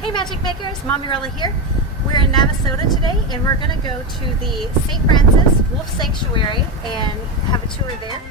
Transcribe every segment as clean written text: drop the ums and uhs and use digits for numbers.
Hey Magic Makers, Mombierella here. We're in Navasota today and we're going to go to the St. Francis Wolf Sanctuary and have a tour there.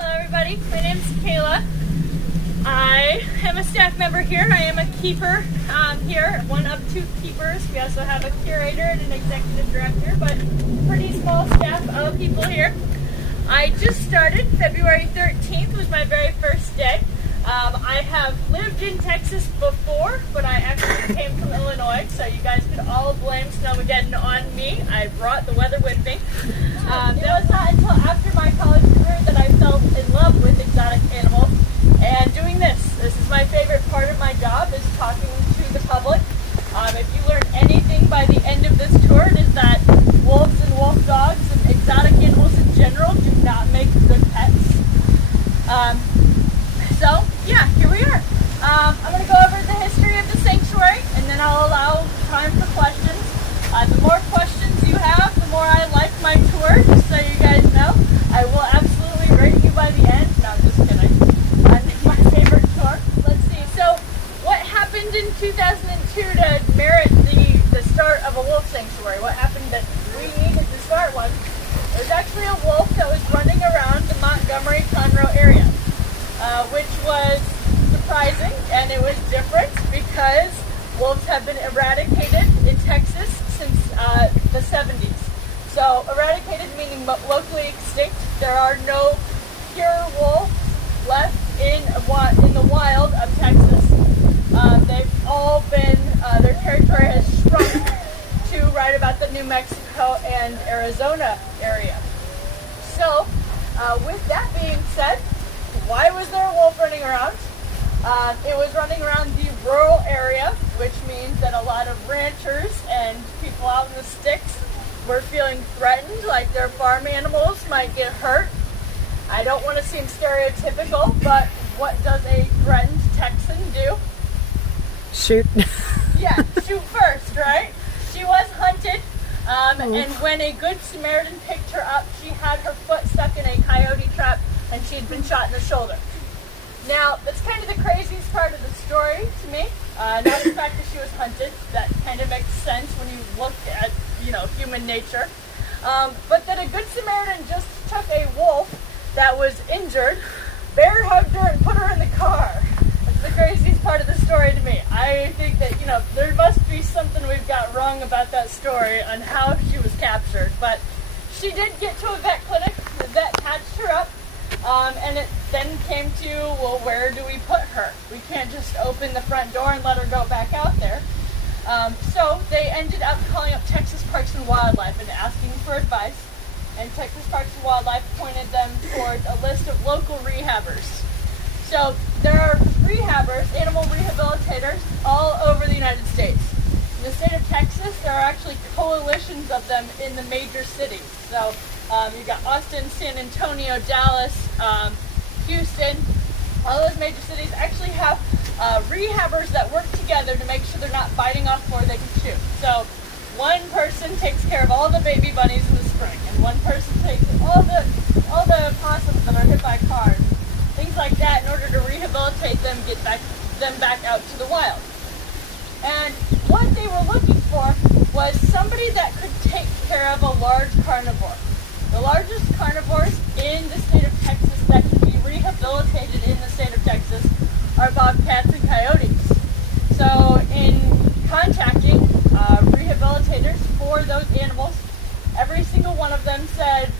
Everybody, my name's Kayla. I am a staff member here. I am a keeper here, one of two keepers. We also have a curator and an executive director, but pretty small staff of people here. I just started. February 13th was my very first day. I have lived in Texas before, but I actually came from Illinois, so you guys could all blame Snowmageddon on me. I brought the weather with me. It was not until after my college career that I fell in love with exotic animals and doing this. This is my favorite part of my job, is talking to the public. If you learn anything by the end of this tour, it is that wolves and wolf dogs and exotic animals in general do not make good pets. So, yeah, here we are. I'm going to go over the history of the sanctuary, and then I'll allow time for questions. The more questions you have, the more I like my tour, just so you guys know. I will absolutely rate you by the end. No, I'm just kidding. My favorite tour. Let's see. So, what happened in 2002 to merit the start of a wolf sanctuary? What happened that we needed to start one? There's actually a wolf that was running around the Montgomery-Conroe area. Which was surprising, and it was different because wolves have been eradicated in Texas since the 70s. So eradicated meaning locally extinct. There are no pure wolves left in the wild of Texas. They've all been, their territory has shrunk to right about the New Mexico and Arizona area. So with that being said, why was there a wolf running around? It was running around the rural area, which means that a lot of ranchers and people out in the sticks were feeling threatened, like their farm animals might get hurt. I don't want to seem stereotypical, but what does a threatened Texan do? Shoot. Yeah, shoot first, right? She was hunted, and when a good Samaritan picked her up, she had her foot stuck in a coyote trap, and she'd been shot in the shoulder. Now, that's kind of the craziest part of the story to me. Not the fact that she was hunted. That kind of makes sense when you look at, human nature. But that a good Samaritan just took a wolf that was injured, bear hugged her, and put her in the car. That's the craziest part of the story to me. I think that, there must be something we've got wrong about that story on how she was captured. But she did get to a vet clinic. The vet patched her up. And it then came to, well, where do we put her? We can't just open the front door and let her go back out there. So they ended up calling up Texas Parks and Wildlife and asking for advice. And Texas Parks and Wildlife pointed them towards a list of local rehabbers. So there are rehabbers, animal rehabilitators, all over the United States. In the state of Texas, there are actually coalitions of them in the major cities. So you've got Austin, San Antonio, Dallas, Houston. All those major cities actually have rehabbers that work together to make sure they're not biting off before they can shoot. So one person takes care of all the baby bunnies in the spring, and one person takes all the possums that are hit by cars, things like that, in order to rehabilitate them, get them back out to the wild. And what they were looking for was somebody that could take care of a large carnivore. The largest carnivores in the state of Texas that can be rehabilitated in the state of Texas are bobcats and coyotes. So in contacting rehabilitators for those animals, every single one of them said,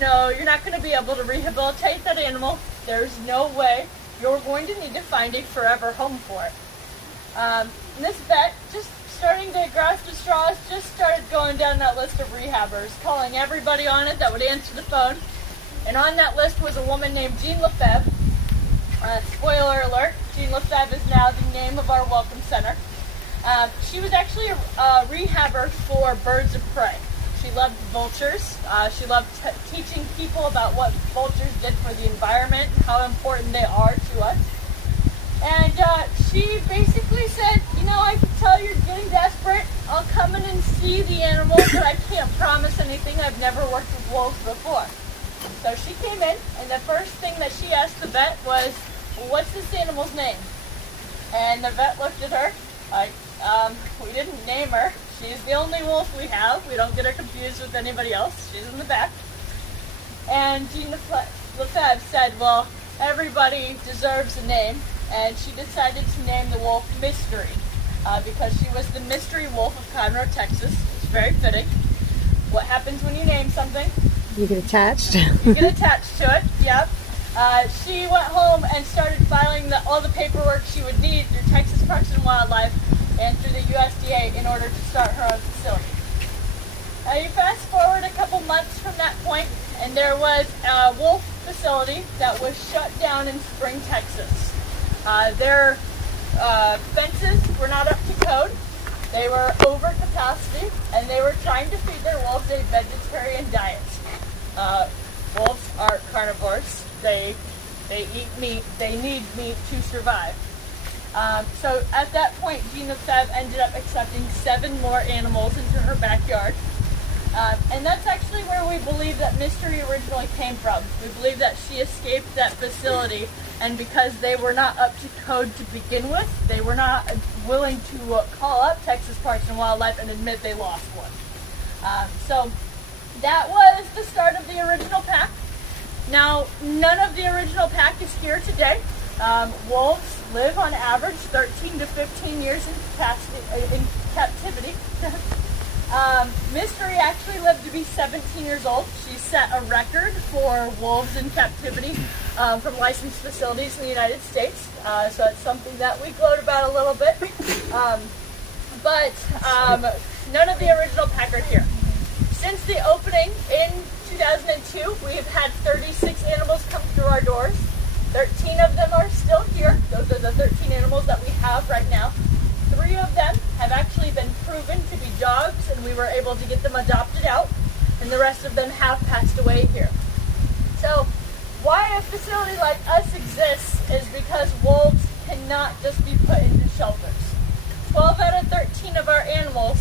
no, you're not going to be able to rehabilitate that animal. There's no way. You're going to need to find a forever home for it. And this vet, just starting to grasp the straws, just started going down that list of rehabbers, calling everybody on it that would answer the phone. And on that list was a woman named Jean Lefebvre. Spoiler alert, Jean Lefebvre is now the name of our welcome center. She was actually a rehabber for birds of prey. She loved vultures. She loved teaching people about what vultures did for the environment, how important they are to us. And she basically said, you know, I can tell you're getting desperate. I'll come in and see the animals, but I can't promise anything. I've never worked with wolves before. So she came in, and the first thing that she asked the vet was, well, what's this animal's name? And the vet looked at her like, we didn't name her. She's the only wolf we have. We don't get her confused with anybody else. She's in the back. And Jean Lefebvre said, well, everybody deserves a name. And she decided to name the wolf Mystery because she was the mystery wolf of Conroe, Texas. It's very fitting. What happens when you name something? You get attached. You get attached to it, yep. She went home and started filing all the paperwork she would need through Texas Parks and Wildlife and through the USDA in order to start her own facility. Now you fast forward a couple months from that point, and there was a wolf facility that was shut down in Spring, Texas. Their fences were not up to code. They were over capacity, and they were trying to feed their wolves a vegetarian diet. Wolves are carnivores. They eat meat. They need meat to survive. So at that point, Jean Lefebvre ended up accepting 7 more animals into her backyard. And that's actually where we believe that Mystery originally came from. We believe that she escaped that facility, and because they were not up to code to begin with, they were not willing to call up Texas Parks and Wildlife and admit they lost one. So that was the start of the original pack. Now, none of the original pack is here today. Wolves live on average 13 to 15 years in captivity. Mystery actually lived to be 17 years old. She set a record for wolves in captivity from licensed facilities in the United States. So it's something that we gloat about a little bit. But none of the original pack are here. Since the opening in 2002, we have had 36 animals come through our doors. 13 of them are still here. Those are the 13 animals that we have right now. 3 of them have actually been proven to be dogs, and we were able to get them adopted out, and the rest of them have passed away here. So why a facility like us exists is because wolves cannot just be put into shelters. 12 out of 13 of our animals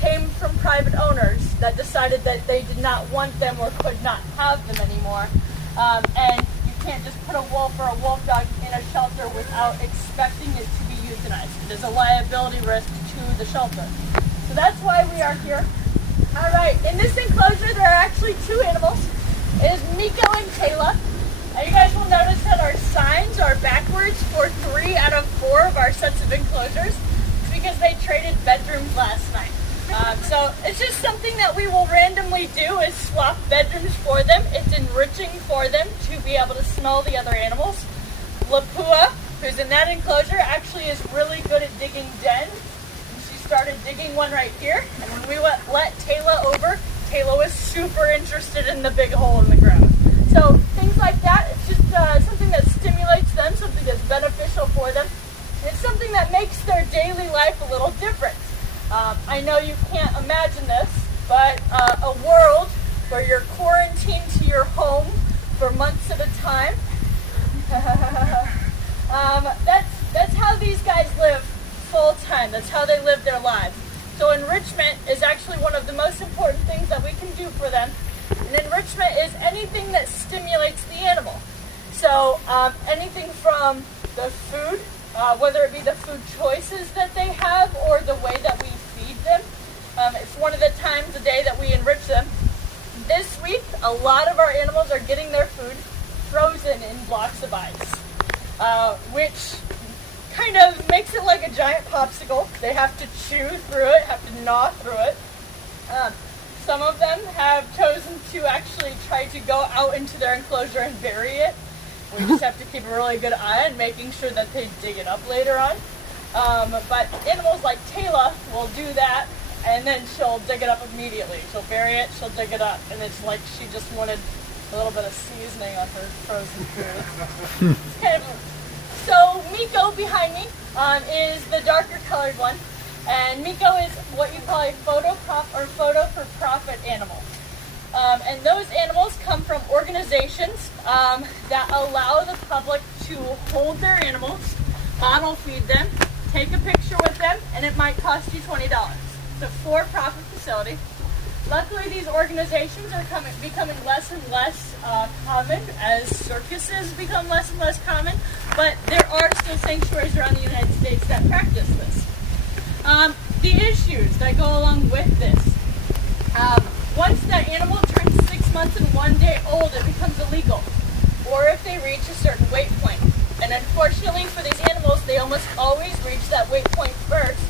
came from private owners that decided that they did not want them or could not have them anymore. And you can't just put a wolf or a wolf dog in a shelter without expecting it to be euthanized. It is a liability risk to the shelter. So that's why we are here. All right, in this enclosure there are actually 2 animals. It is Miko and Taylor. Now you guys will notice that our signs are backwards for 3 out of 4 of our sets of enclosures. It's because they traded bedrooms last night. So it's just something that we will randomly do is swap bedrooms for them. It's enriching for them to be able to smell the other animals. Lapua, who's in that enclosure, actually is really good at digging dens. And she started digging one right here. And when we let Taylor over, Taylor was super interested in the big hole in the ground. So things like that, it's just something that stimulates them, something that's beneficial for them. And it's something that makes their daily life a little different. I know you can't imagine this, but a world where you're quarantined to your home for months at a time, that's how these guys live full time. That's how they live their lives. So enrichment is actually one of the most important things that we can do for them. And enrichment is anything that stimulates the animal. So anything from the food, whether it be the food choices that they have or the way that we feed them. It's one of the times a day that we enrich them. This week, a lot of our animals are getting their food frozen in blocks of ice, which kind of makes it like a giant popsicle. They have to chew through it, have to gnaw through it. Some of them have chosen to actually try to go out into their enclosure and bury it. We just have to keep a really good eye on making sure that they dig it up later on. But animals like Taylor will do that, and then she'll dig it up immediately. She'll bury it, she'll dig it up, and it's like she just wanted a little bit of seasoning on her frozen food. So Miko behind me is the darker colored one, And Miko is what you call a photo for profit animal. And those animals come from organizations that allow the public to hold their animals, bottle feed them, take a picture with them, and it might cost you $20. It's a for-profit facility. Luckily, these organizations are becoming less and less common as circuses become less and less common, but there are still sanctuaries around the United States that practice this. The issues that go along with this. Once that animal turns 6 months and 1 day old, it becomes illegal, or if they reach a certain weight point. And unfortunately for these animals, they almost always reach that weight point first,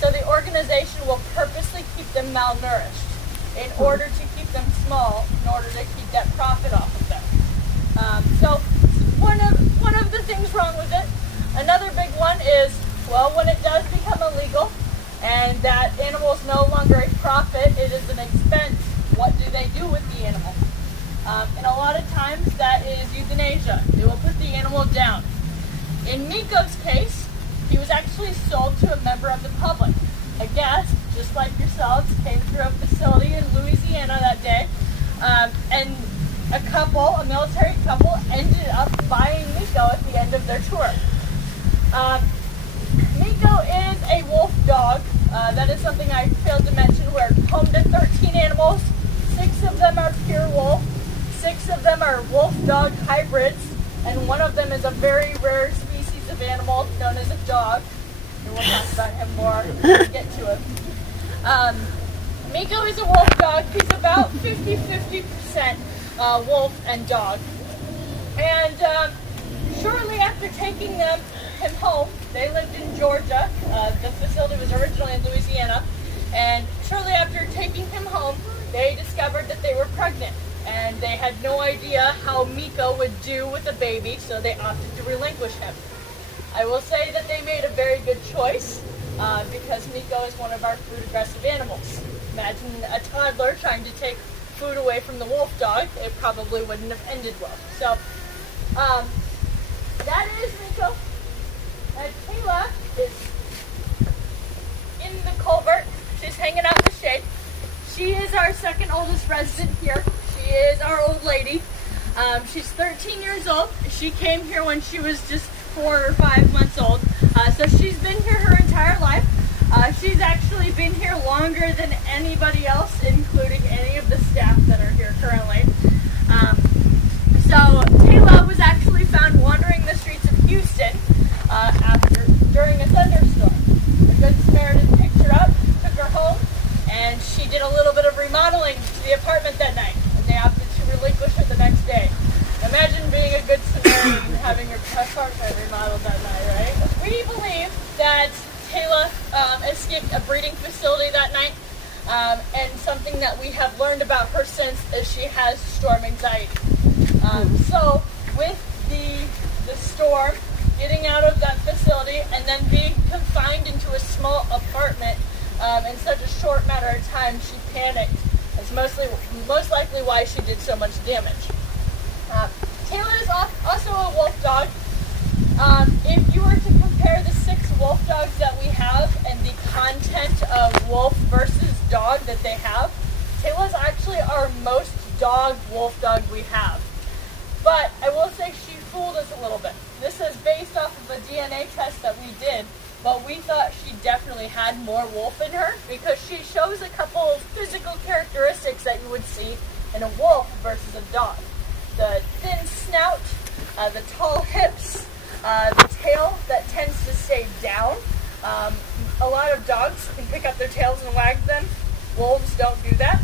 so the organization will purposely keep them malnourished in order to keep them small, in order to keep that profit off of them. So one of the things wrong with it. Another big one is, well, when it does become illegal and that animal is no longer a profit, it is an expense. What do they do with the animal? And a lot of times that is euthanasia. They will put the animal down. In Miko's case, he was actually sold to a member of the public. A guest, just like yourselves, came through a facility in Louisiana that day, and a military couple, ended up buying Miko at the end of their tour. Miko is a wolf dog. That is something I failed to mention. We're home to 13 animals. 6 of them are pure wolf. 6 of them are wolf dog hybrids, and one of them is a very rare species of animal known as a dog. And we'll talk about him more when we get to him. Miko is a wolf dog. He's about 50% wolf and dog. And shortly after taking him home, they lived in Georgia. The facility was originally in Louisiana. And shortly after taking him home, they discovered that they were pregnant. And they had no idea how Miko would do with a baby, so they opted to relinquish him. I will say that they made a very good choice because Miko is one of our food-aggressive animals. Imagine a toddler trying to take food away from the wolf dog. It probably wouldn't have ended well. So that is Miko. Kayla is in the culvert. She's hanging out in the shade. She is our second oldest resident here. She is our old lady. She's 13 years old. She came here when she was just 4 or 5 months old. So she's been here her entire life. She's actually been here longer than anybody else, including any of the staff that are here currently. So Kayla was actually found wandering the streets of Houston during a thunderstorm. A Good Samaritan picked her up, took her home, and she did a little bit of remodeling to the apartment that night, and they opted to relinquish her the next day. Imagine being a Good Samaritan and having your apartment remodeled that night, right? We believe that Kayla escaped a breeding facility that night, and something that we have learned about her since is she has storm anxiety. So with the storm, getting out of that facility, and then being confined into a small apartment in such a short matter of time, she panicked. That's most likely why she did so much damage. Kayla is also a wolf dog. If you were to compare the 6 wolf dogs that we have and the content of wolf versus dog that they have, Kayla's actually our most wolf dog we have. But I will say she fooled us a little bit. This is based off of a DNA test that we did, but we thought she definitely had more wolf in her because she shows a couple of physical characteristics that you would see in a wolf versus a dog. The thin snout, the tall hips, the tail that tends to stay down. A lot of dogs can pick up their tails and wag them. Wolves don't do that.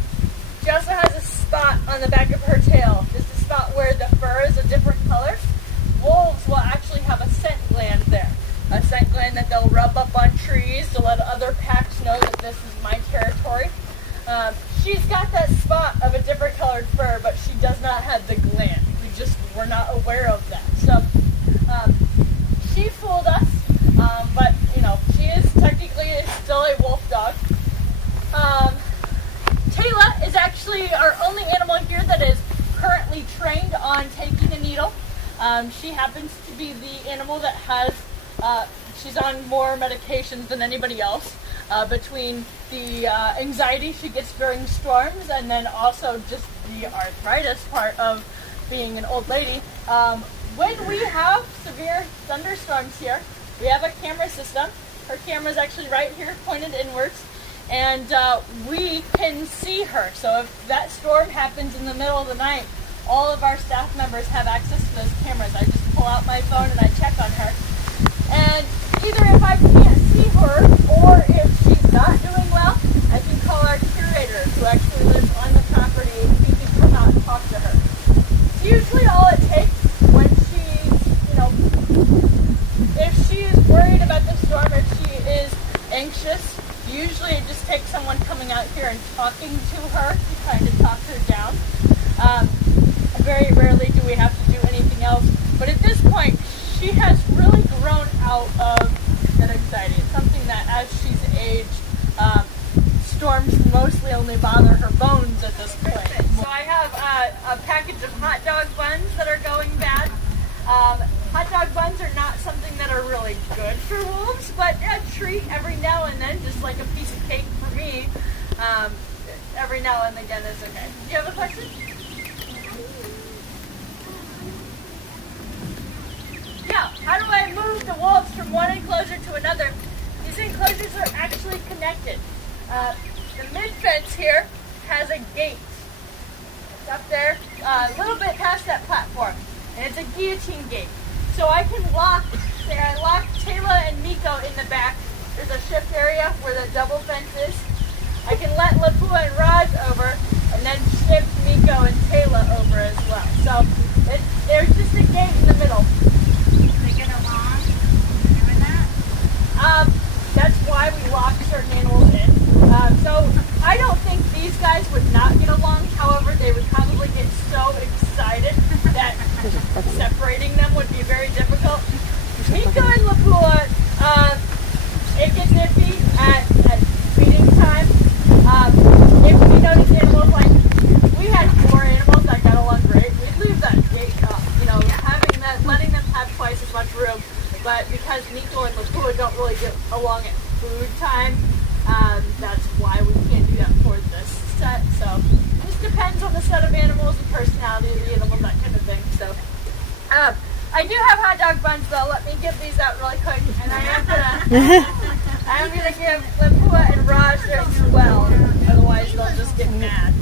She also has a spot on the back of her tail, just a spot where the fur is a different color. Wolves will actually have a scent gland there. A scent gland that they'll rub up on trees to let other packs know that this is my territory. She's got that spot of a different colored fur, but she does not have the gland. We're not aware of that. So she fooled us, but she is technically still a wolf dog. Kayla is actually our only animal here that is currently trained on taking a needle. She happens to be the animal that has, she's on more medications than anybody else. between the anxiety she gets during storms and then also just the arthritis part of being an old lady. When we have severe thunderstorms here, we have a camera system. Her camera is actually right here pointed inwards, and we can see her. So if that storm happens in the middle of the night, all of our staff members have access to those cameras. I just pull out my phone and I check on her. And either if I can't see her or if she's not doing well, I can call our curator who actually lives on the property and he can come out and talk to her. It's usually all it takes when she's, if she is worried about the storm, if she is anxious, usually it just takes someone coming out here and talking to her to kind of talk her down. Very rarely do we have to do anything else. But at this point, she has really grown out of that anxiety. It's something that as she's aged, storms mostly only bother her bones at this point. So I have a package of hot dog buns that are going bad. Hot dog buns are not something that are really good for wolves, but a treat every now and then, just like a piece of cake for me, every now and again is okay. Do you have a question? Yeah, how do I move the wolves from one enclosure to another? These enclosures are actually connected. The mid-fence here has a gate. It's up there, a little bit past that platform, and it's a guillotine gate. So I can lock, say I lock Taylor and Nico in the back. There's a shift area where the double fence is. I can let Lapua and Raj over, and then shift Nico and Taylor over as well. So there's just a gate in the middle. That's why we lock certain animals in. So I don't think these guys would not get along. However, they would probably get so excited that separating them would be very difficult. Nico and Lapua, it gets iffy at feeding time. If we notice animals, like we had 4 animals that got along great, we'd leave that gate up. Having that, letting them have twice as much room. But because Nico and Lapua don't really get along at food time, that's why we can't do that for this set. So it just depends on the set of animals, the personality of the animal, that kind of thing. So I do have hot dog buns though. Let me give these out really quick, and I am gonna give Lapua and Raj theirs as well. Otherwise, they'll just get mad.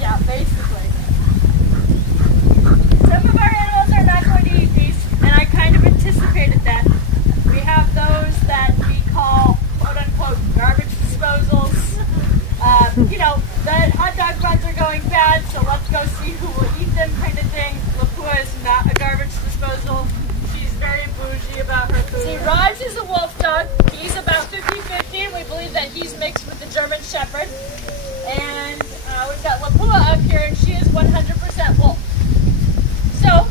Yeah, basically. Some of our animals are not going to eat these, and I kind of anticipated that. We have those that we call quote-unquote garbage disposals. The hot dog buns are going bad, so let's go see who will eat them kind of thing. Lapua is not a garbage disposal. She's very bougie about her food. See, Raj is a wolf dog. He's about 50-50, and we believe that he's mixed with the German Shepherd. And we've got Lapua up here, and she is 100% wolf. So,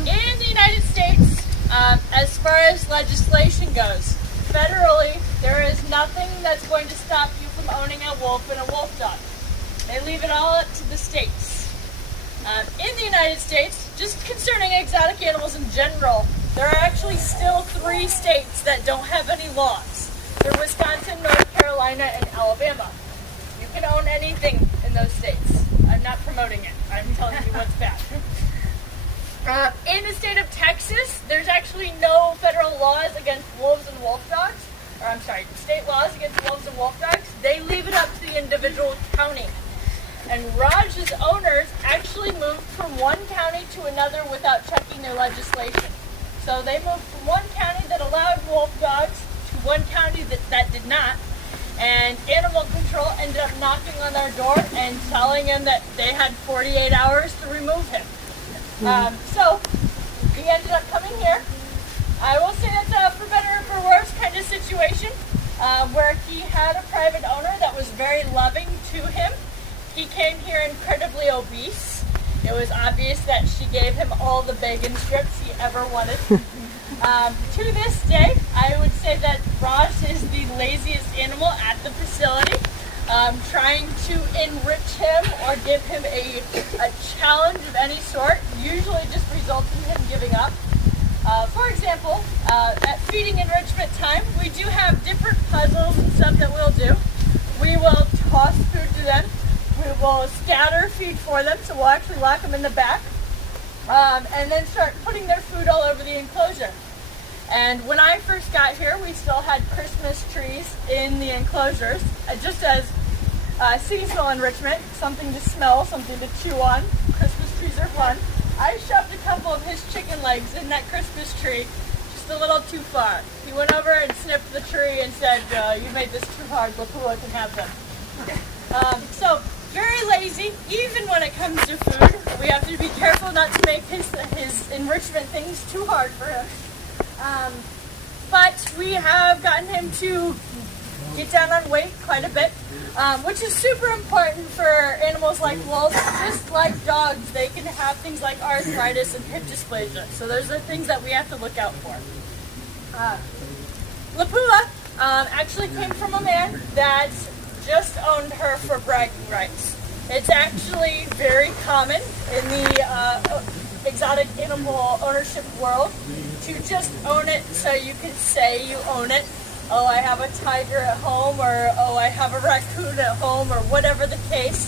in the United States, as far as legislation goes, federally, there is nothing that's going to stop you from owning a wolf and a wolf dog. They leave it all up to the states. In the United States, just concerning exotic animals in general, there are actually still 3 states that don't have any laws. They're Wisconsin, North Carolina, and Alabama. You can own anything in those states. I'm not promoting it. I'm telling you what's bad. In the state of Texas, there's actually no federal laws against wolves and wolf dogs. Or I'm sorry, state laws against wolves and wolf dogs. They leave it up to the individual county. And Raj's owners actually moved from one county to another without checking their legislation. So they moved from one county that allowed wolf dogs to one county that did not. and animal control ended up knocking on our door and telling him that they had 48 hours to remove him. So he ended up coming here. I will say that's a for better or for worse kind of situation, where he had a private owner that was very loving to him. He came here incredibly obese. It was obvious that she gave him all the bacon strips he ever wanted. To this day, I would say that Raj is the laziest animal at the facility. Trying to enrich him or give him a challenge of any sort usually just results in him giving up. For example, at feeding enrichment time, we do have different puzzles and stuff that we'll do. We will toss food to them. We will scatter feed for them, so we'll actually lock them in the back, and then start putting their food all over the enclosure. And when I first got here, we still had Christmas trees in the enclosures, just as seasonal enrichment, something to smell, something to chew on. Christmas trees are fun. I shoved a couple of his chicken legs in that Christmas tree, just a little too far. He went over and snipped the tree and said, "You made this too hard, Lapua can have them." So, very lazy, even when it comes to food. We have to be careful not to make his enrichment things too hard for him. But we have gotten him to get down on weight quite a bit, which is super important for animals like wolves. Just like dogs, they can have things like arthritis and hip dysplasia. So those are things that we have to look out for. Lapua actually came from a man that just owned her for bragging rights. It's actually very common in the exotic animal ownership world to just own it so you can say you own it. Oh, I have a tiger at home, or oh, I have a raccoon at home, or whatever the case.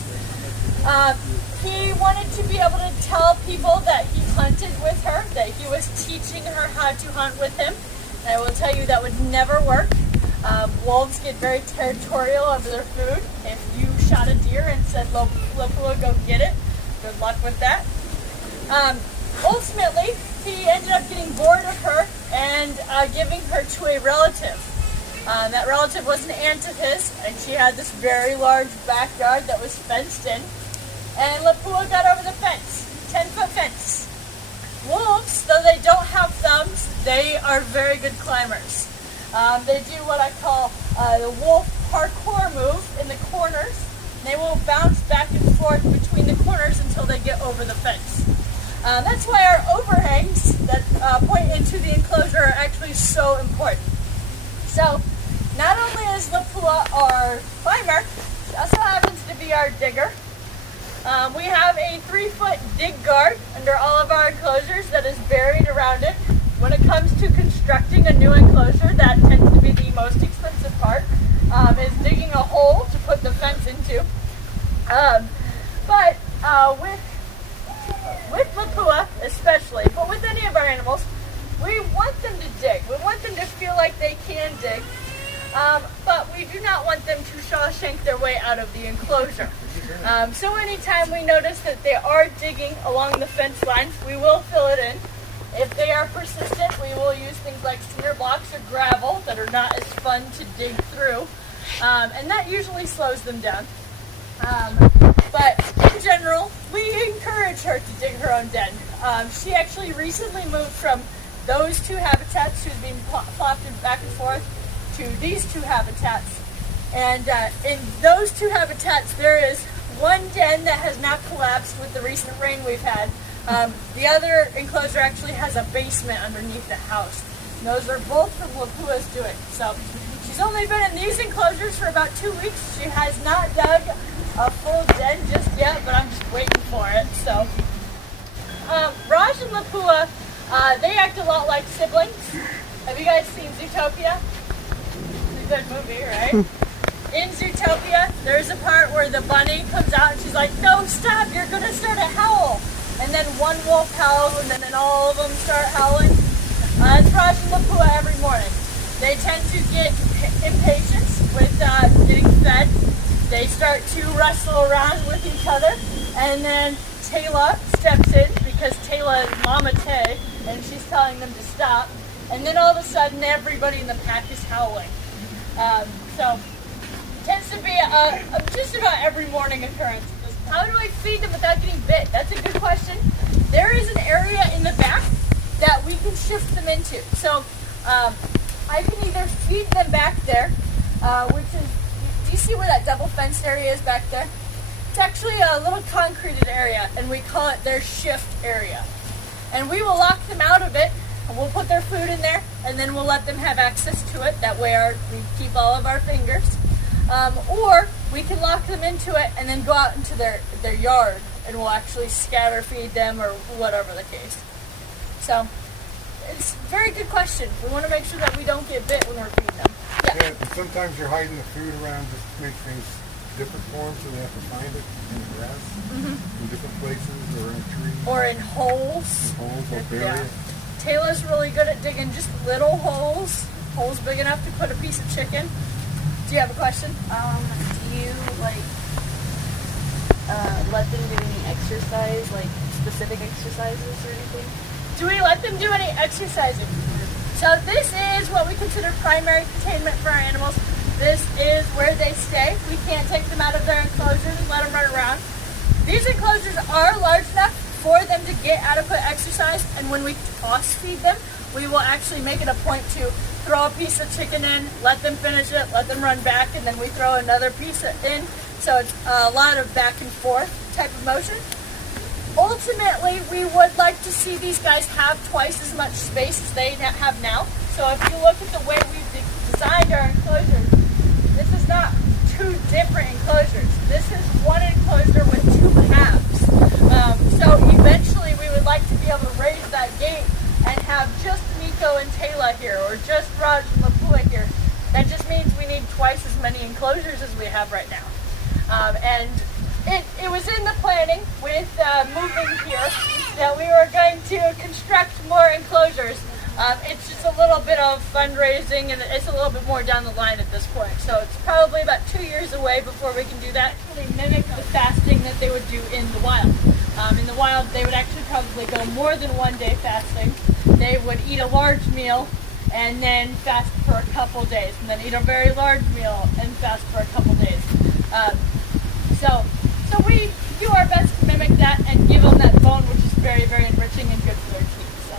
He wanted to be able to tell people that he hunted with her, that he was teaching her how to hunt with him. And I will tell you that would never work. Wolves get very territorial of their food. If you shot a deer and said, Lapua, go get it, good luck with that. Ultimately, he ended up getting bored of her and giving her to a relative. That relative was an aunt of his, and she had this very large backyard that was fenced in. And Lapua got over the fence, 10-foot fence. Wolves, though they don't have thumbs, they are very good climbers. They do what I call the wolf parkour move in the corners. They will bounce back and forth between the corners until they get over the fence. That's why our overhangs that point into the enclosure are actually so important. So, not only is Lapua our climber, she also happens to be our digger. We have a 3-foot dig guard under all of our enclosures that is buried around it. When it comes to constructing a new enclosure, that tends to be the most expensive part, is digging a hole to put the fence into. But with Lapua especially, but with any of our animals, we want them to dig. We want them to feel like they can dig, but we do not want them to Shawshank their way out of the enclosure. So anytime we notice that they are digging along the fence lines, we will fill it in. If they are persistent, we will use things like cinder blocks or gravel that are not as fun to dig through, and that usually slows them down. But in general, we encourage her to dig her own den. She actually recently moved from those two habitats, she was being plopped back and forth, to these two habitats. And in those two habitats, there is one den that has not collapsed with the recent rain we've had. The other enclosure actually has a basement underneath the house. And those are both from Lapua's doing. So she's only been in these enclosures for about 2 weeks. She has not dug a full den just yet, but I'm just waiting for it. So Raj and Lapua, they act a lot like siblings. Have you guys seen Zootopia? It's a good movie, right? In Zootopia, there's a part where the bunny comes out and she's like, "No, stop, you're going to start a howl." And then one wolf howls and then all of them start howling. It's Raj and Lapua every morning. They tend to get impatient with getting fed. They start to wrestle around with each other. And then Taylor steps in because Taylor is Mama Tay and she's telling them to stop. And then all of a sudden everybody in the pack is howling. So Tends to be just about every morning occurrence. How do I feed them without getting bit? That's a good question. There is an area in the back that we can shift them into. So I can either feed them back there, which is, do you see where that double fenced area is back there? It's actually a little concreted area, and we call it their shift area. And we will lock them out of it, and we'll put their food in there, and then we'll let them have access to it. That way we keep all of our fingers. Or we can lock them into it and then go out into their yard, and we'll actually scatter feed them or whatever the case. So it's a very good question. We want to make sure that we don't get bit when we're feeding them. Yeah. And sometimes you're hiding the food around just to make things different for them, so they have to find it in the grass, in different places, or in a tree. Or in holes. In holes, or bury it. Taylor's really good at digging just little holes big enough to put a piece of chicken. Do you have a question? Do you let them do any exercise, like specific exercises or anything? Do we let them do any exercising? So this is what we consider primary containment for our animals. This is where they stay. We can't take them out of their enclosures and let them run around. These enclosures are large enough for them to get adequate exercise, and when we toss feed them, we will actually make it a point to throw a piece of chicken in, let them finish it, let them run back, and then we throw another piece in. So it's a lot of back and forth type of motion. Ultimately, we would like to see these guys have twice as much space as they have now. So if you look at the way we've designed our enclosures, this is not two different enclosures. This is one enclosure with two halves. So eventually we would like to be able to raise that gate and have just Nico and Taylor here, or just Raj and Lapua here. That just means we need twice as many enclosures as we have right now. And it was in the planning with moving here that we were going to construct more enclosures. It's just a little bit of fundraising, and it's a little bit more down the line at this point. So it's probably about 2 years away before we can do that. Actually mimic the fasting that they would do in the wild. In the wild, they would actually probably go more than 1 day fasting. They would eat a large meal and then fast for a couple days, and then eat a very large meal and fast for a couple days. So we do our best to mimic that and give them that bone, which is very, very enriching and good for their teeth. So.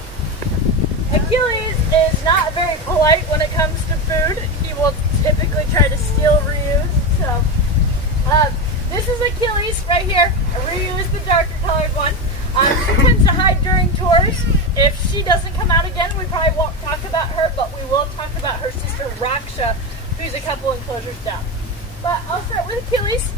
Achilles is not very polite when it comes to food. He will typically try to steal Ryu's. So this is Achilles right here. Ryu is the darker colored one. She tends to hide during tours. If she doesn't come out again, we probably won't talk about her, but we will talk about her sister Raksha, who's a couple enclosures down. But I'll start with Achilles.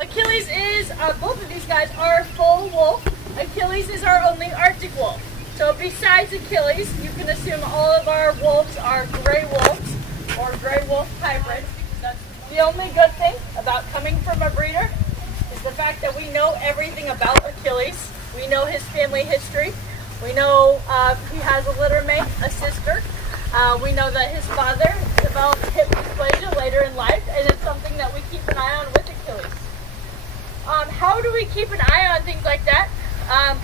Achilles is, both of these guys are full wolf. Achilles is our only Arctic wolf. So besides Achilles, you can assume all of our wolves are gray wolves or gray wolf hybrids. That's the only good thing about coming from a breeder is the fact that we know everything about Achilles. We know his family history. We know he has a littermate, a sister. We know that his father developed hip dysplasia later in life, and it's something that we keep an eye on with Achilles. How do we keep an eye on things like that?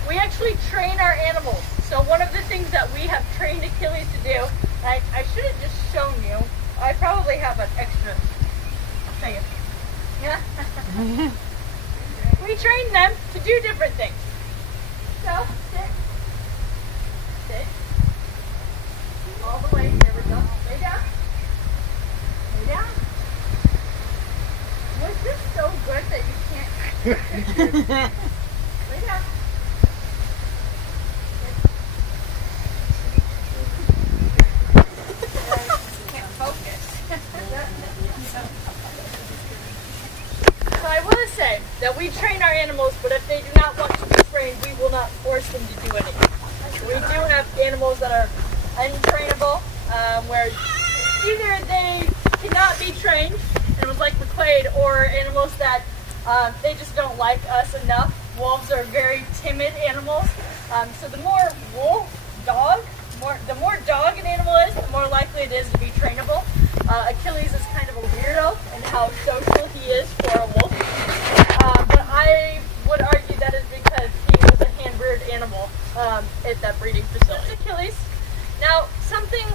We actually train our animals. So one of the things that we have trained Achilles to do, I should have just shown you. I probably have an extra. I'll show you. Yeah. We train them to do different things. So, sit. Sit. All the way. There we go. Lay down. Lay down. Was this so good that you can't? Lay down. Can't focus. So I will say that we train our animals, but if they do not want to be trained, we will not force them to do anything. We do have animals that are untrainable, where either they cannot be trained, animals like McQuaid, or animals that they just don't like us enough. Wolves are very timid animals, so the more the more dog an animal is, the more likely it is to be trainable. Achilles is kind of a weirdo in how social he is for a wolf, but I would argue that is because he was a hand-reared animal at that breeding facility. Achilles. Now, something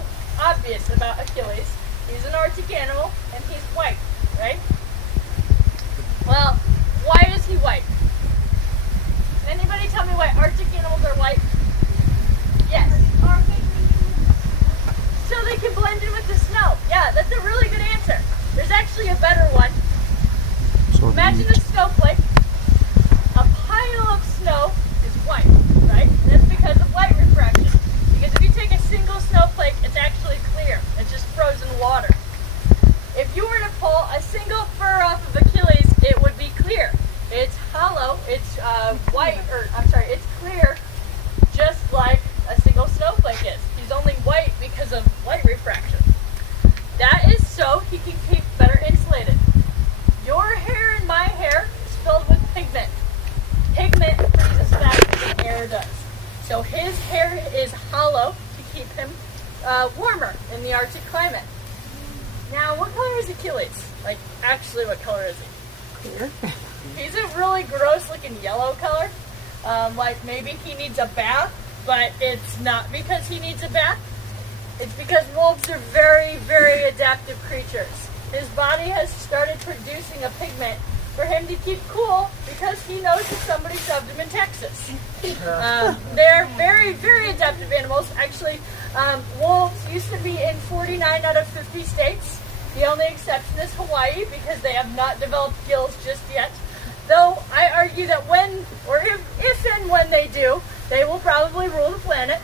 obvious about Achilles, he's an Arctic animal, and he's white, right? Well, why is he white? Can anybody tell me why Arctic animals are white? Yes. So they can blend in with the snow. Yeah, that's a really good answer. There's actually a better one. Imagine a snowflake. A pile of snow is white, right? And that's because of light refraction. Because if you take a single snowflake, it's actually clear. It's just frozen water. If you were to pull a single fur off of Achilles, it would be clear. It's hollow, it's it's clear, just like a single snowflake is. He's only white because of light refraction. That is so he can keep better insulated. Your hair and my hair is filled with pigment. Pigment freezes faster than air does. So his hair is hollow to keep him warmer in the Arctic climate. Now, what color is Achilles? Like, actually, what color is he? Clear. He's a really gross looking yellow color. Like maybe he needs a bath, but it's not because he needs a bath. It's because wolves are very, very adaptive creatures. His body has started producing a pigment for him to keep cool because he knows that somebody shoved him in Texas. They're very, very adaptive animals. Actually, wolves used to be in 49 out of 50 states. The only exception is Hawaii because they have not developed gills just yet. Though I argue that if and when they do, they will probably rule the planet.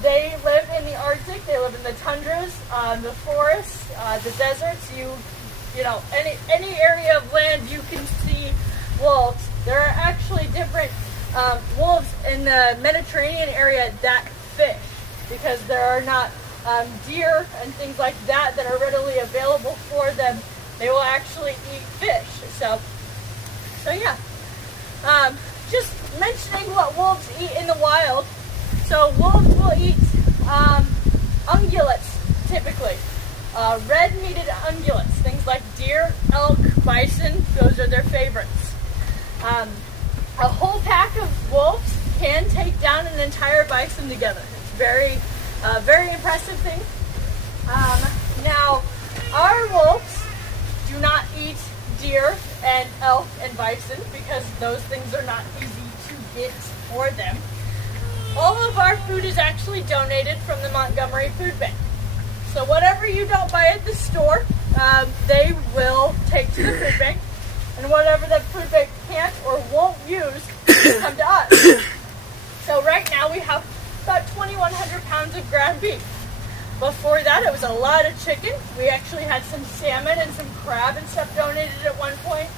They live in the Arctic. They live in the tundras, the forests, the deserts. You know, any area of land you can see wolves. There are actually different wolves in the Mediterranean area that fish because there are not deer and things like that are readily available for them. They will actually eat fish. So yeah. Just mentioning what wolves eat in the wild. So wolves will eat ungulates typically. Red-meated ungulates, things like deer, elk, bison, those are their favorites. A whole pack of wolves can take down an entire bison together. It's very impressive thing. Now, our wolves do not eat deer and elk and bison because those things are not easy to get for them. All of our food is actually donated from the Montgomery Food Bank. So whatever you don't buy at the store, they will take to the food bank, and whatever the food bank can't or won't use will come to us. So right now we have about 2,100 pounds of ground beef. Before that, it was a lot of chicken. We actually had some salmon and some crab and stuff donated at one point.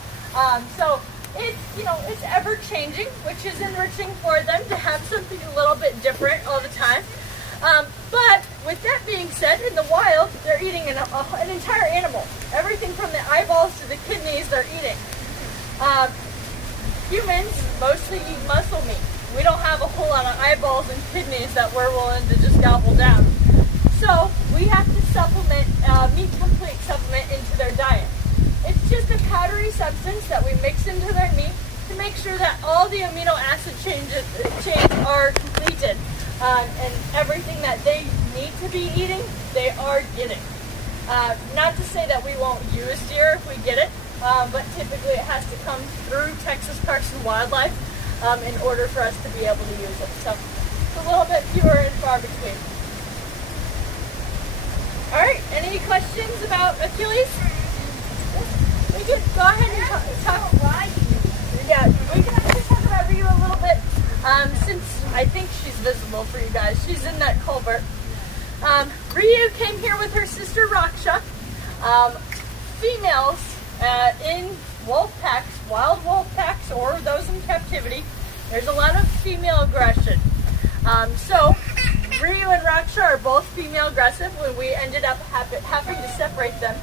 So it's ever changing, which is enriching for them to have something a little bit different all the time. But with that being said, in the wild, they're eating an entire animal. Everything from the eyeballs to the kidneys, they're eating. Humans mostly eat muscle meat. We don't have a whole lot of eyeballs and kidneys that we're willing to just gobble down. So we have to supplement, meat complete supplement into their diet. It's just a powdery substance that we mix into their meat to make sure that all the amino acid chains are completed. And everything that they need to be eating, they are getting. Not to say that we won't use deer if we get it, but typically it has to come through Texas Parks and Wildlife in order for us to be able to use it. So it's a little bit fewer and far between. All right, any questions about Achilles? We can go ahead and talk. Yeah, we can actually talk about Ryu a little bit. Since I think she's visible for you guys. She's in that culvert. Ryu came here with her sister Raksha. Females in wolf packs, wild wolf packs, or those in captivity, there's a lot of female aggression. So Ryu and Raksha are both female aggressive when we ended up having to separate them.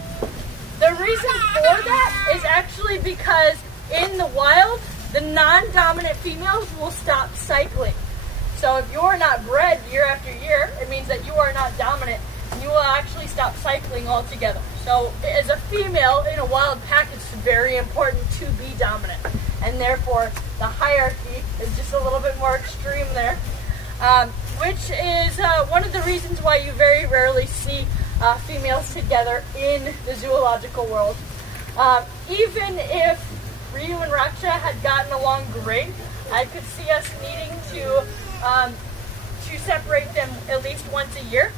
The reason for that is actually because in the wild, the non-dominant females will stop cycling. So if you're not bred year after year, it means that you are not dominant, and you will actually stop cycling altogether. So as a female in a wild pack, it's very important to be dominant, and therefore the hierarchy is just a little bit more extreme there, which is one of the reasons why you very rarely see females together in the zoological world. Even if Ryu and Raksha had gotten along great. I could see us needing to separate them at least once a year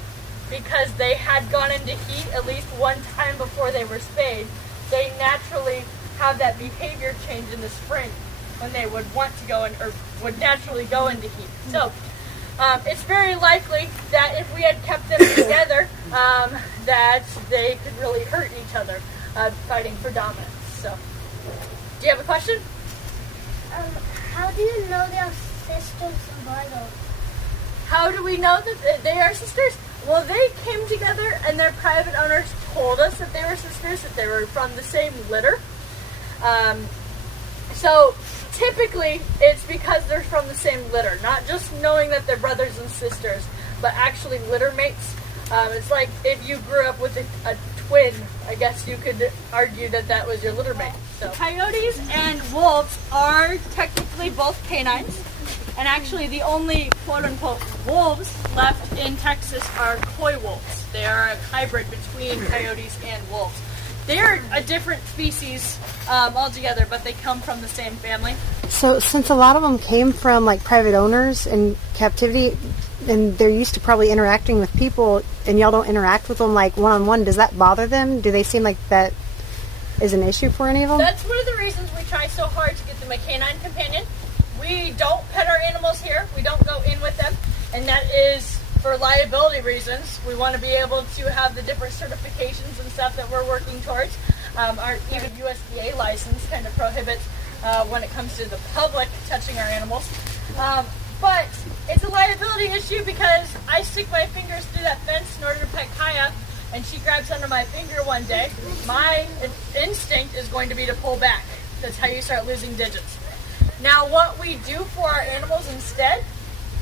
because they had gone into heat at least one time before they were spayed. They naturally have that behavior change in the spring when they would want to go in, or would naturally go into heat. So it's very likely that if we had kept them together, that they could really hurt each other fighting for dominance. So, do you have a question? How do you know they're sisters and brothers? How do we know that they are sisters? Well, they came together and their private owners told us that they were sisters, that they were from the same litter. So typically it's because they're from the same litter, not just knowing that they're brothers and sisters, but actually litter mates. It's like if you grew up with a twin, I guess you could argue that that was your litter mate. So coyotes and wolves are technically both canines. And actually the only quote-unquote wolves left in Texas are coy wolves. They are a hybrid between coyotes and wolves. They're a different species altogether, but they come from the same family. So since a lot of them came from like private owners in captivity, and they're used to probably interacting with people, and y'all don't interact with them like one-on-one, does that bother them? Do they seem like that is an issue for any of them? That's one of the reasons we try so hard to get them a canine companion. We don't pet our animals here. We don't go in with them. And that is for liability reasons. We want to be able to have the different certifications and stuff that we're working towards. Our even USDA license kind of prohibits when it comes to the public touching our animals. But it's a liability issue because I stick my fingers through that fence in order to pet Kaya, and she grabs under my finger one day. My instinct is going to be to pull back. That's how you start losing digits. Now, what we do for our animals instead,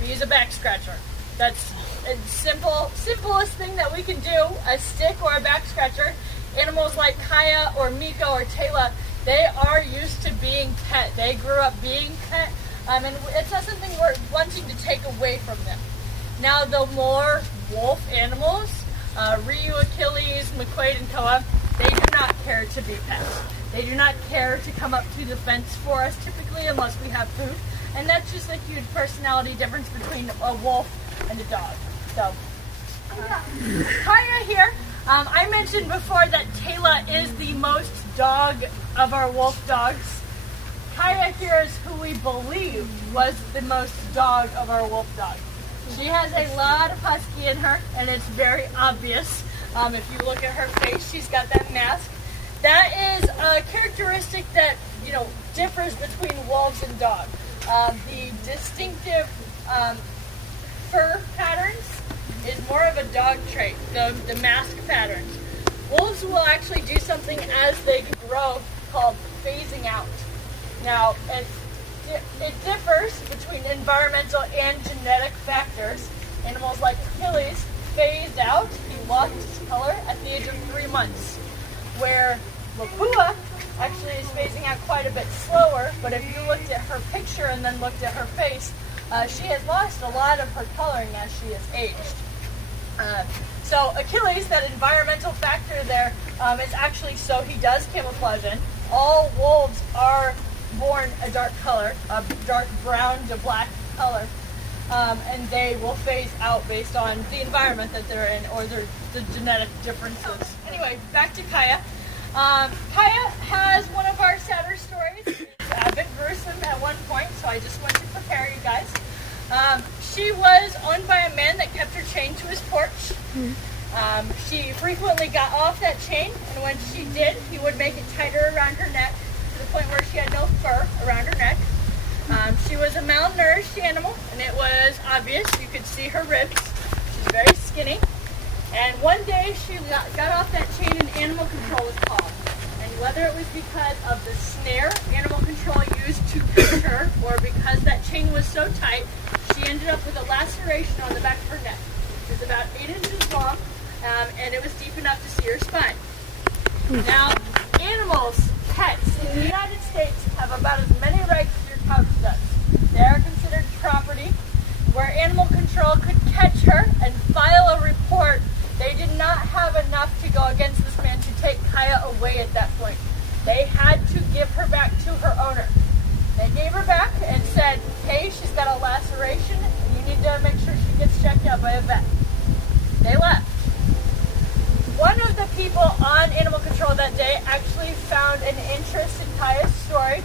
we use a back scratcher. That's a simplest thing that we can do, a stick or a back scratcher. Animals like Kaya or Miko or Taylor, they are used to being pet. They grew up being pet, and it's not something we're wanting to take away from them. Now, the more wolf animals, Ryu, Achilles, McQuaid, and Koa, they do not care to be pets. They do not care to come up to the fence for us typically unless we have food. And that's just a huge personality difference between a wolf and a dog. So, Kaya here, I mentioned before that Taylor is the most dog of our wolf dogs. Kaya here is who we believe was the most dog of our wolf dogs. She has a lot of husky in her, and it's very obvious. If you look at her face, she's got that mask. That is a characteristic that, differs between wolves and dogs. The distinctive fur patterns is more of a dog trait, the mask patterns. Wolves will actually do something as they grow called phasing out. Now, it differs between environmental and genetic factors. Animals like Achilles phased out. He lost his color at the age of 3 months, where Lapua actually is phasing out quite a bit slower, but if you looked at her picture and then looked at her face, she has lost a lot of her coloring as she has aged. So Achilles, that environmental factor there, is actually so he does camouflage in. All wolves are born a dark color, a dark brown to black color, and they will phase out based on the environment that they're in or the genetic differences. Anyway, back to Kaya. Kaya has one of our sadder stories. It's a bit gruesome at one point, so I just want to prepare you guys. She was owned by a man that kept her chained to his porch. She frequently got off that chain, and when she did, he would make it tighter around her neck to the point where she had no fur around her neck. She was a malnourished animal, and it was obvious. You could see her ribs. She's very skinny. And one day she got off that chain and animal control was called. And whether it was because of the snare animal control used to catch her or because that chain was so tight, she ended up with a laceration on the back of her neck. It was about 8 inches long, and it was deep enough to see her spine. Now, animals, pets in the United States have about as many rights as your couch does. They are considered property. Where animal control could catch her and file a report, they did not have enough to go against this man to take Kaya away at that point. they had to give her back to her owner. They gave her back and said, hey, she's got a laceration and you need to make sure she gets checked out by a vet. They left. One of the people on animal control that day actually found an interest in Kaya's story.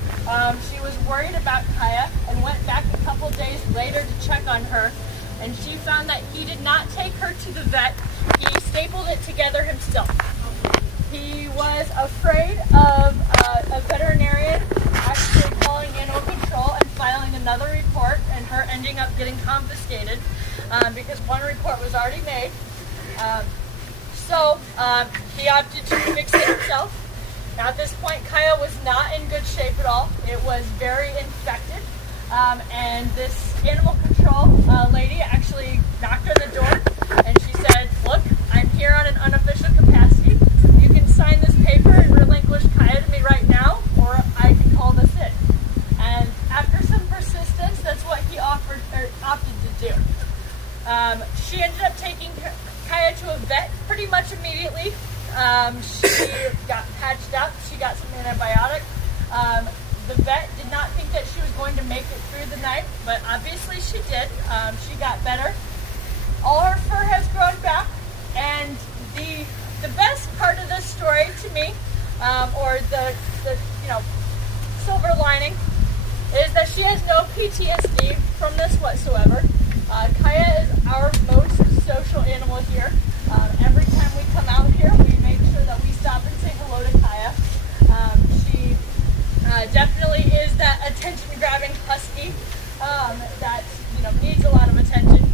She was worried about Kaya and went back a couple days later to check on her, and she found that he did not take her to the vet. He stapled it together himself. He was afraid of a veterinarian actually calling animal control and filing another report and her ending up getting confiscated because one report was already made. So he opted to fix it himself. Now at this point, Kaya was not in good shape at all. It was very infected. And this animal control lady actually knocked on the door and she said, look, I'm here on an unofficial capacity. You can sign this paper and relinquish Kaya to me right now, or I can call this in. And after some persistence, that's what he opted to do. She ended up taking Kaya to a vet pretty much immediately. She got patched up. She got some antibiotic. The vet did not think that she was going to make it through the night, but obviously she did. She got better. All her fur has grown back, and the best part of this story to me, or the silver lining, is that she has no PTSD from this whatsoever. Kaya is our most social animal here. Every time we come out here, we make sure that we stop and say hello to Kaya. She definitely is that attention-grabbing husky that needs a lot of attention.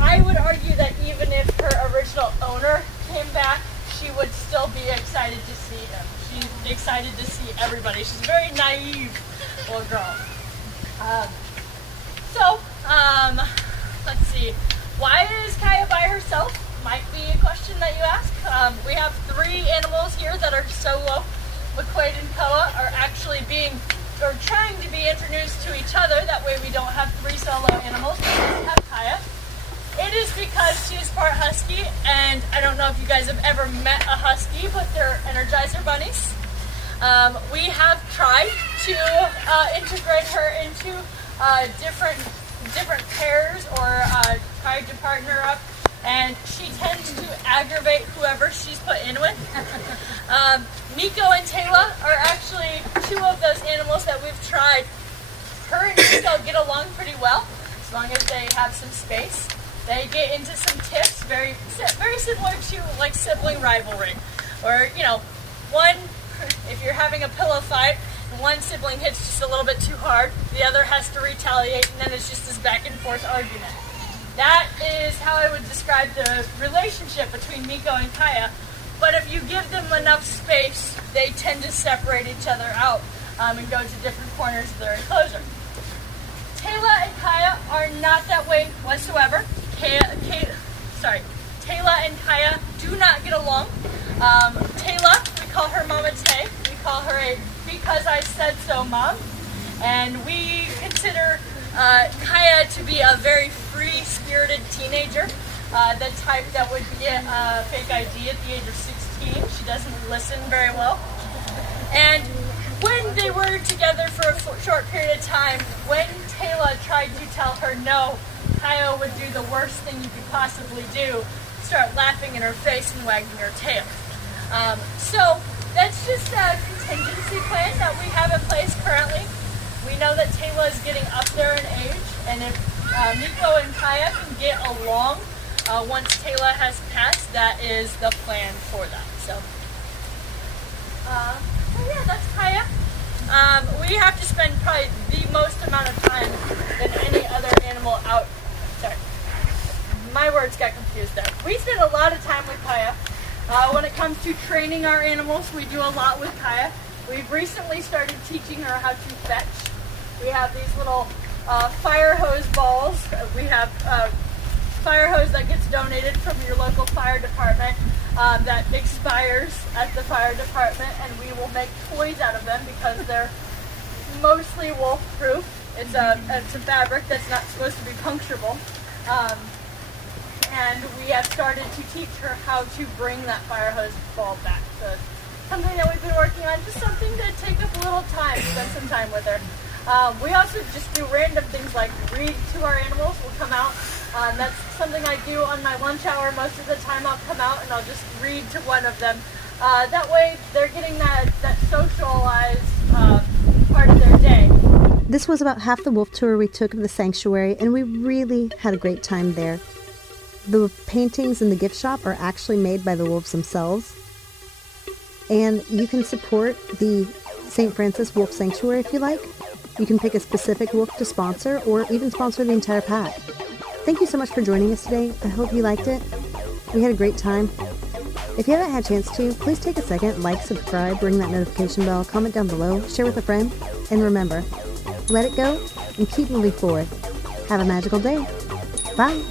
I would argue that even if her original owner came back, she would still be excited to see him. She's excited to see everybody. She's a very naive little girl. Let's see. Why is Kaya by herself? Might be a question that you ask. We have 3 animals here that are solo. McQuaid and Koa are actually trying to be introduced to each other. That way we don't have 3 solo animals. We just have Kaya. It is because she's part husky, and I don't know if you guys have ever met a husky, but they're Energizer bunnies. We have tried to integrate her into different pairs or tried to partner up, and she tends to aggravate whoever she's put in with. Nico and Taylor are actually 2 of those animals that we've tried. Her and Nico get along pretty well, as long as they have some space. They get into some tiffs, very similar to like sibling rivalry, or one, if you're having a pillow fight, and one sibling hits just a little bit too hard, the other has to retaliate, and then it's just this back and forth argument. That is how I would describe the relationship between Nico and Kaya. But if you give them enough space, they tend to separate each other out and go to different corners of their enclosure. Taylor and Kaya are not that way whatsoever. Taylor and Kaya do not get along. Taylor, we call her Mama Tay. We call her a because I said so mom. And we consider Kaya to be a very free-spirited teenager, the type that would get a fake ID at the age of 16. She doesn't listen very well. And when they were together for a short period of time, when Taylor tried to tell her no, Kaya would do the worst thing you could possibly do, start laughing in her face and wagging her tail. So that's just a contingency plan that we have in place currently. We know that Taylor is getting up there in age, and if Nico and Kaya can get along once Taylor has passed, that is the plan for that. So yeah, that's Kaya. We have to spend probably the most amount of time than any other animal out. Sorry, my words got confused there. We spend a lot of time with Kaya. When it comes to training our animals, we do a lot with Kaya. We've recently started teaching her how to fetch. We have these little fire hose balls. We have fire hose that gets donated from your local fire department that expires at the fire department, and we will make toys out of them because they're mostly wolf-proof. It's a fabric that's not supposed to be puncturable. And we have started to teach her how to bring that fire hose ball back. So something that we've been working on, just something to take up a little time, spend some time with her. We also just do random things like read to our animals. We'll come out. That's something I do on my lunch hour. Most of the time I'll come out and I'll just read to one of them. That way they're getting that socialized part of their day. This was about half the wolf tour we took of the sanctuary, and we really had a great time there. The paintings in the gift shop are actually made by the wolves themselves. And you can support the St. Francis Wolf Sanctuary if you like. You can pick a specific wolf to sponsor, or even sponsor the entire pack. Thank you so much for joining us today. I hope you liked it. We had a great time. If you haven't had a chance to, please take a second, like, subscribe, ring that notification bell, comment down below, share with a friend, and remember, let it go and keep moving forward. Have a magical day. Bye.